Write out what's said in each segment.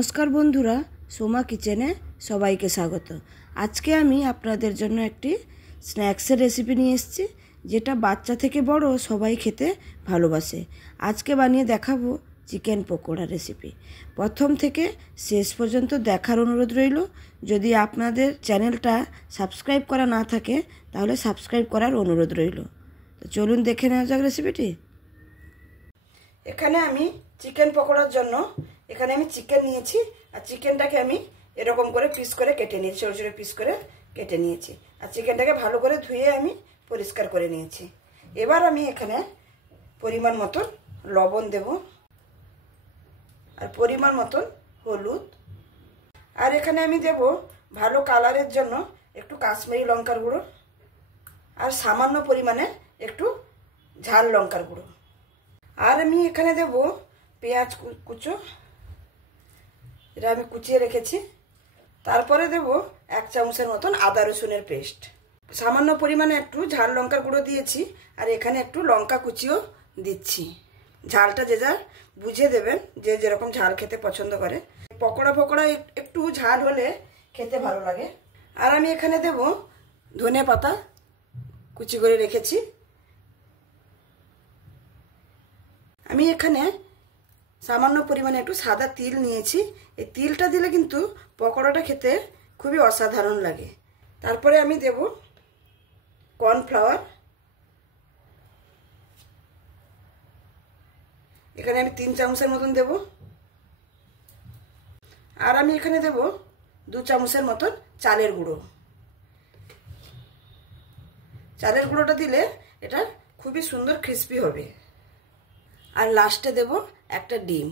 নমস্কার বন্ধুরা, সোমা কিচেনে সবাইকে স্বাগত। আজকে আমি আপনাদের জন্য একটি স্ন্যাক্সের রেসিপি নিয়ে এসেছি, যেটা বাচ্চা থেকে বড় সবাই খেতে ভালোবাসে। আজকে বানিয়ে দেখাবো চিকেন পকোড়া রেসিপি। প্রথম থেকে শেষ পর্যন্ত দেখার অনুরোধ রইল। যদি আপনাদের চ্যানেলটা সাবস্ক্রাইব করা না থাকে তাহলে সাবস্ক্রাইব করার অনুরোধ রইল। তো চলুন দেখে নেওয়া যাক রেসিপিটি। এখানে আমি চিকেন পকোড়ার জন্য আমি চিকেন নিয়েছি, আর চিকেনটাকে আমি এরকম করে পিস করে কেটে নিয়েছি, ছোটো ছোটো পিস করে কেটে নিয়েছি। আর চিকেনটাকে ভালো করে ধুয়ে আমি পরিষ্কার করে নিয়েছি। এবার আমি এখানে পরিমাণ মতন লবণ দেব, আর পরিমাণ মতন হলুদ, আর এখানে আমি দেব ভালো কালারের জন্য একটু কাশ্মীরি লঙ্কার গুঁড়ো, আর সামান্য পরিমাণে একটু ঝাল লঙ্কার গুঁড়ো। আর আমি এখানে দেব পেঁয়াজ কুচো, এটা আমি কুচিয়ে রেখেছি। তারপরে দেব 1 চামচের মতন আদা রসুনের পেস্ট। সামান্য পরিমাণে একটু ঝাল লঙ্কার গুঁড়ো দিয়েছি, আর এখানে একটু লঙ্কা কুচিও দিচ্ছি। ঝালটা যে যা বুঝে দেবেন, যে যেরকম ঝাল খেতে পছন্দ করে। পকোড়া একটু ঝাল হলে খেতে ভালো লাগে। আর আমি এখানে দেব ধনে পাতা কুচি করে রেখেছি। আমি এখানে সামান্য পরিমাণে একটু সাদা তিল নিয়েছি। এই তিলটা দিলে কিন্তু পকোড়াটা খেতে খুবই অসাধারণ লাগে। তারপরে আমি দেব কর্নফ্লাওয়ার। এখানে আমি 3 চামচের মতন দেব। আর আমি এখানে দেব 2 চামচের মতন চালের গুঁড়ো। চালের গুঁড়োটা দিলে এটা খুবই সুন্দর ক্রিস্পি হবে। আর লাস্টে দেব একটা ডিম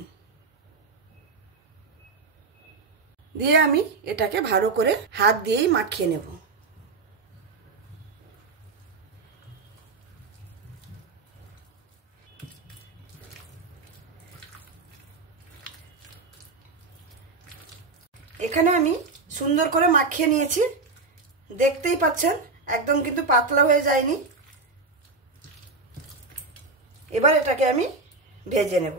দিয়ে আমি এটাকে ভালো করে হাত দিয়েই মাখিয়ে নেব। এখানে আমি সুন্দর করে মাখিয়ে নিয়েছি, দেখতেই পাচ্ছেন একদম কিন্তু পাতলা হয়ে যায়নি। এবার এটাকে আমি ভেজে নেব।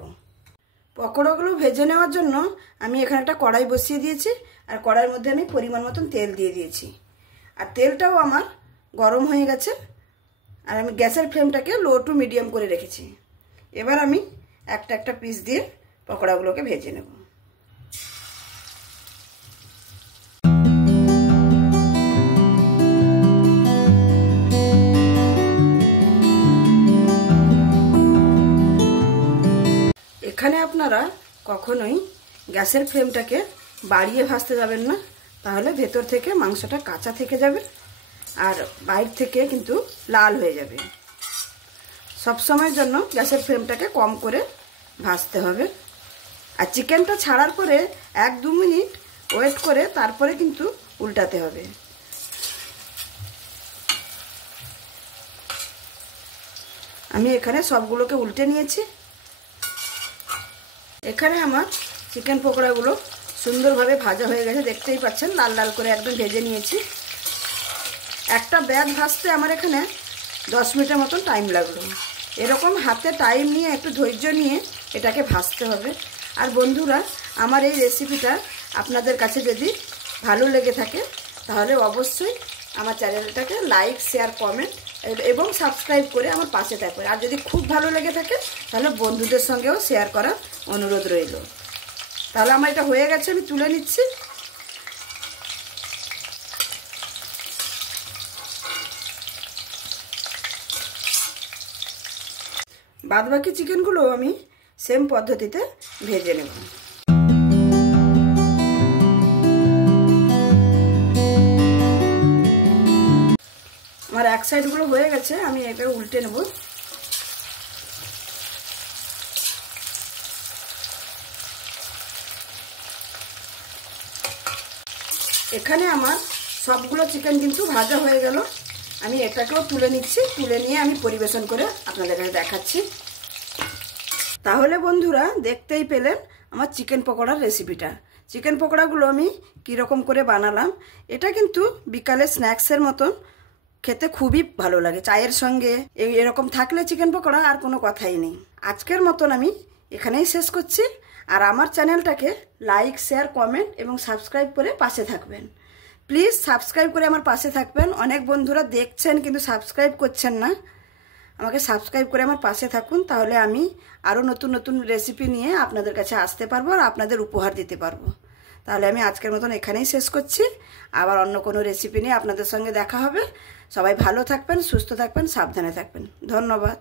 পকোড়াগুলো ভেজে নেওয়ার জন্য আমি এখানে একটা কড়াই বসিয়ে দিয়েছি, আর কড়াইয়ের মধ্যে আমি পরিমাণ মতন তেল দিয়ে দিয়েছি। আর তেলটাও আমার গরম হয়ে গেছে, আর আমি গ্যাসের ফ্লেমটাকে লো টু মিডিয়াম করে রেখেছি। এবার আমি একটা একটা পিস দিয়ে পকোড়াগুলোকে ভেজে নেব। এখানে আপনারা কখনোই গ্যাসের ফ্লেমটাকে বাড়িয়ে ভাজতে যাবেন না, তাহলে ভেতর থেকে মাংসটা কাঁচা থেকে যাবে, আর বাইরে থেকে কিন্তু লাল হয়ে যাবে। সব সময়ের জন্য গ্যাসের ফ্লেমটাকে কম করে ভাজতে হবে। আর চিকেনটা ছাড়ার পরে 1-2 মিনিট ওয়েট করে তারপরে কিন্তু উল্টাতে হবে। আমি এখানে সবগুলোকে উল্টে নিয়েছি। এখানে আমার চিকেন পকোড়াগুলো সুন্দরভাবে ভাজা হয়ে গেছে, দেখতেই পাচ্ছেন লাল লাল করে একদম ভেজে নিয়েছি। একটা ব্যাগ ভাজতে আমার এখানে 10 মিনিটের মতন টাইম লাগলো। এরকম হাতে টাইম নিয়ে একটু ধৈর্য নিয়ে এটাকে ভাজতে হবে। আর বন্ধুরা, আমার এই রেসিপিটা আপনাদের কাছে যদি ভালো লেগে থাকে তাহলে অবশ্যই আমার চ্যানেলটাকে লাইক, শেয়ার, কমেন্ট এবং সাবস্ক্রাইব করে আমার পাশে থাকবে। আর যদি খুব ভালো লেগে থাকে তাহলে বন্ধুদের সঙ্গেও শেয়ার করার অনুরোধ রইল। তাহলে আমার এটা হয়ে গেছে, আমি তুলে নিচ্ছি। বাদবাকি চিকেনগুলো আমি সেম পদ্ধতিতে ভেজে নেব। আমার এক সাইডগুলো হয়ে গেছে, আমি এটা উল্টে নেব। এখানে আমার সবগুলো চিকেন কিন্তু ভাজা হয়ে গেল। আমি এটাকেও তুলে নিচ্ছি, তুলে নিয়ে আমি পরিবেশন করে আপনাদের কাছে দেখাচ্ছি। তাহলে বন্ধুরা, দেখতেই পেলেন আমার চিকেন পকোড়ার রেসিপিটা। চিকেন পকোড়াগুলো আমি কীরকম করে বানালাম। এটা কিন্তু বিকালে স্ন্যাক্সের মতন খেতে খুবই ভালো লাগে। চায়ের সঙ্গে এরকম থাকলে চিকেন পকোড়া আর কোনো কথাই নেই। আজকের মতন আমি এখানেই শেষ করছি। আর আমার চ্যানেলটাকে লাইক, শেয়ার, কমেন্ট এবং সাবস্ক্রাইব করে পাশে থাকবেন। প্লিজ সাবস্ক্রাইব করে আমার পাশে থাকবেন। অনেক বন্ধুরা দেখছেন কিন্তু সাবস্ক্রাইব করছেন না। আমাকে সাবস্ক্রাইব করে আমার পাশে থাকুন, তাহলে আমি আরও নতুন নতুন রেসিপি নিয়ে আপনাদের কাছে আসতে পারবো আর আপনাদের উপহার দিতে পারবো। তাহলে আমি আজকের মতন এখানেই শেষ করছি। আবার অন্য কোনো রেসিপি নিয়ে আপনাদের সঙ্গে দেখা হবে। সবাই ভালো থাকবেন, সুস্থ থাকবেন, সাবধানে থাকবেন। ধন্যবাদ।